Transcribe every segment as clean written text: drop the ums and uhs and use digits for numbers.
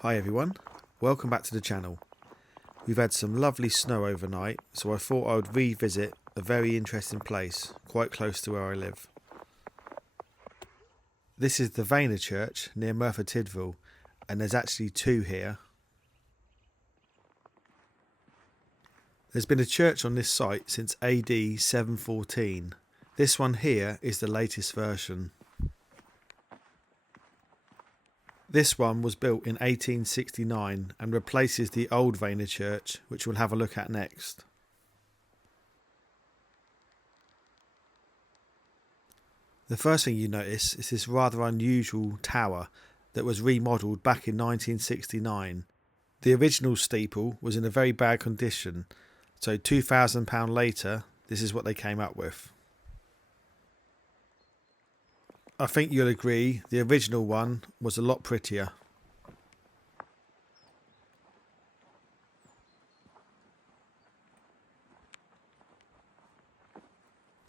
Hi everyone, welcome back to the channel. We've had some lovely snow overnight, so I thought I would revisit a very interesting place quite close to where I live. This is the Vaynor church near Merthyr Tydfil, and there's actually two here. There's been a church on this site since AD 714. This one here is the latest version. This one was built in 1869 and replaces the old Vaynor church, which we'll have a look at next. The first thing you notice is this rather unusual tower that was remodelled back in 1969. The original steeple was in a very bad condition, so £2,000 later this is what they came up with. I think you'll agree the original one was a lot prettier.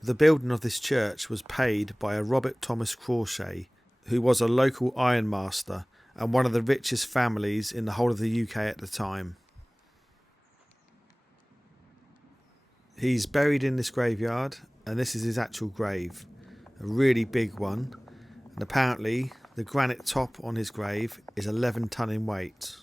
The building of this church was paid by a Robert Thomas Crawshay, who was a local ironmaster and one of the richest families in the whole of the UK at the time. He's buried in this graveyard, and this is his actual grave, a really big one, and apparently the granite top on his grave is 11 tonne in weight.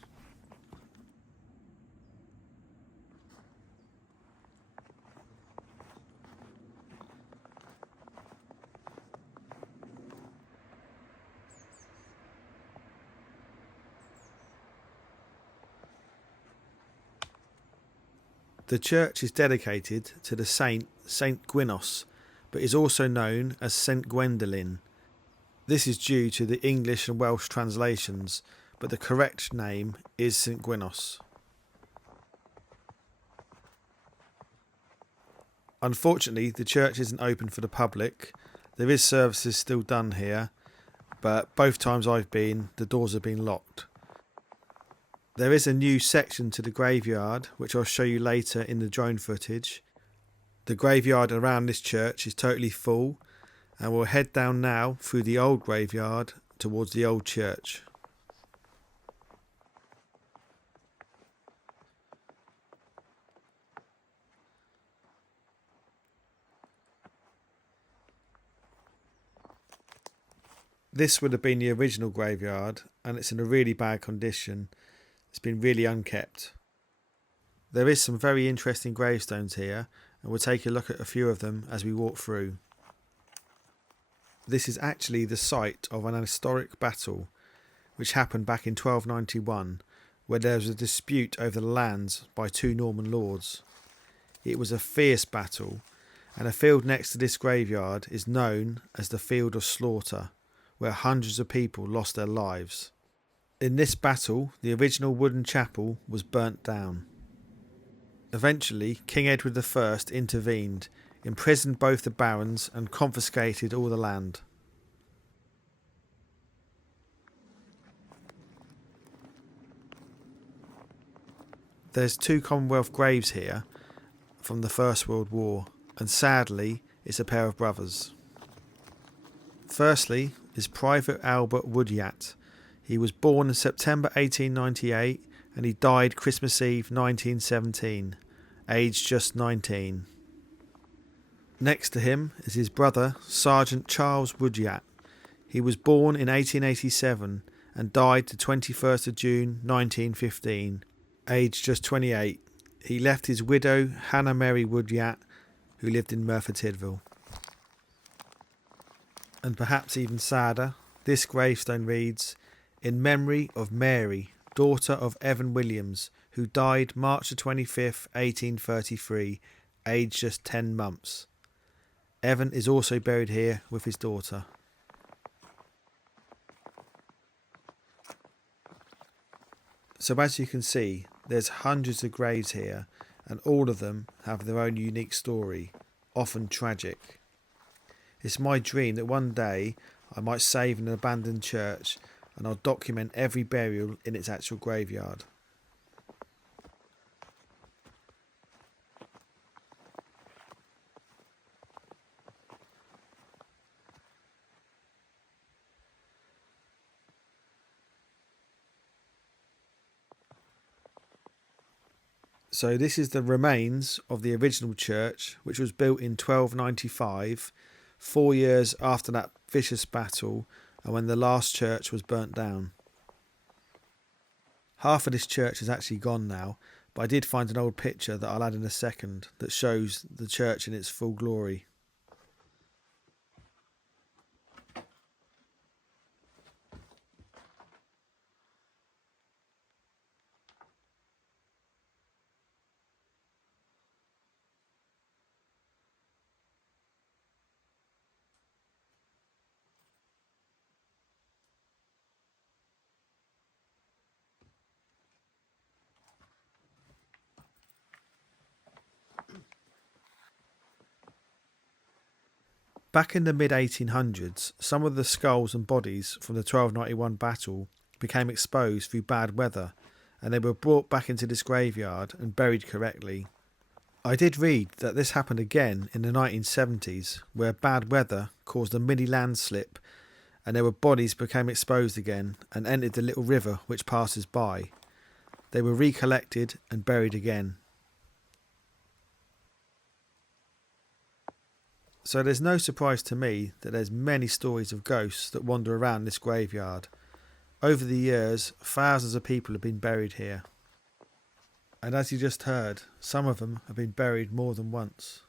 The church is dedicated to the Saint Gwynos, but is also known as St Gwendolyn. This is due to the English and Welsh translations, but the correct name is St Gwynos. Unfortunately, the church isn't open for the public. There is services still done here, but both times I've been, the doors have been locked. There is a new section to the graveyard, which I'll show you later in the drone footage. The graveyard around this church is totally full, and we'll head down now through the old graveyard towards the old church. This would have been the original graveyard, and it's in a really bad condition. It's been really unkept. There is some very interesting gravestones here, and we'll take a look at a few of them as we walk through. This is actually the site of an historic battle which happened back in 1291, where there was a dispute over the lands by two Norman lords. It was a fierce battle, and a field next to this graveyard is known as the Field of Slaughter, where hundreds of people lost their lives. In this battle, the original wooden chapel was burnt down. Eventually, King Edward I intervened, imprisoned both the barons and confiscated all the land. There's two Commonwealth graves here from the First World War, and sadly, it's a pair of brothers. Firstly is Private Albert Woodyat. He was born in September 1898 and he died Christmas Eve 1917, aged just 19. Next to him is his brother Sergeant Charles Woodyat. He was born in 1887 and died the 21st of June 1915, aged just 28. He left his widow Hannah Mary Woodyat, who lived in Merthyr Tydfil. And perhaps even sadder, this gravestone reads, "In memory of Mary, daughter of Evan Williams, who died March the 25th, 1833, aged just 10 months. Evan is also buried here with his daughter." So as you can see, there's hundreds of graves here, and all of them have their own unique story, often tragic. It's my dream that one day I might save an abandoned church and I'll document every burial in its actual graveyard. So this is the remains of the original church, which was built in 1295, 4 years after that vicious battle and when the last church was burnt down. Half of this church is actually gone now, but I did find an old picture that I'll add in a second that shows the church in its full glory. Back in the mid-1800s, some of the skulls and bodies from the 1291 battle became exposed through bad weather, and they were brought back into this graveyard and buried correctly. I did read that this happened again in the 1970s, where bad weather caused a mini landslip and their bodies became exposed again and entered the little river which passes by. They were recollected and buried again. So there's no surprise to me that there's many stories of ghosts that wander around this graveyard. Over the years, thousands of people have been buried here. And as you just heard, some of them have been buried more than once.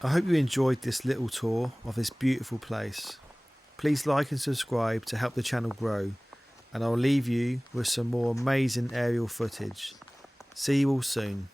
I hope you enjoyed this little tour of this beautiful place. Please like and subscribe to help the channel grow, and I'll leave you with some more amazing aerial footage. See you all soon.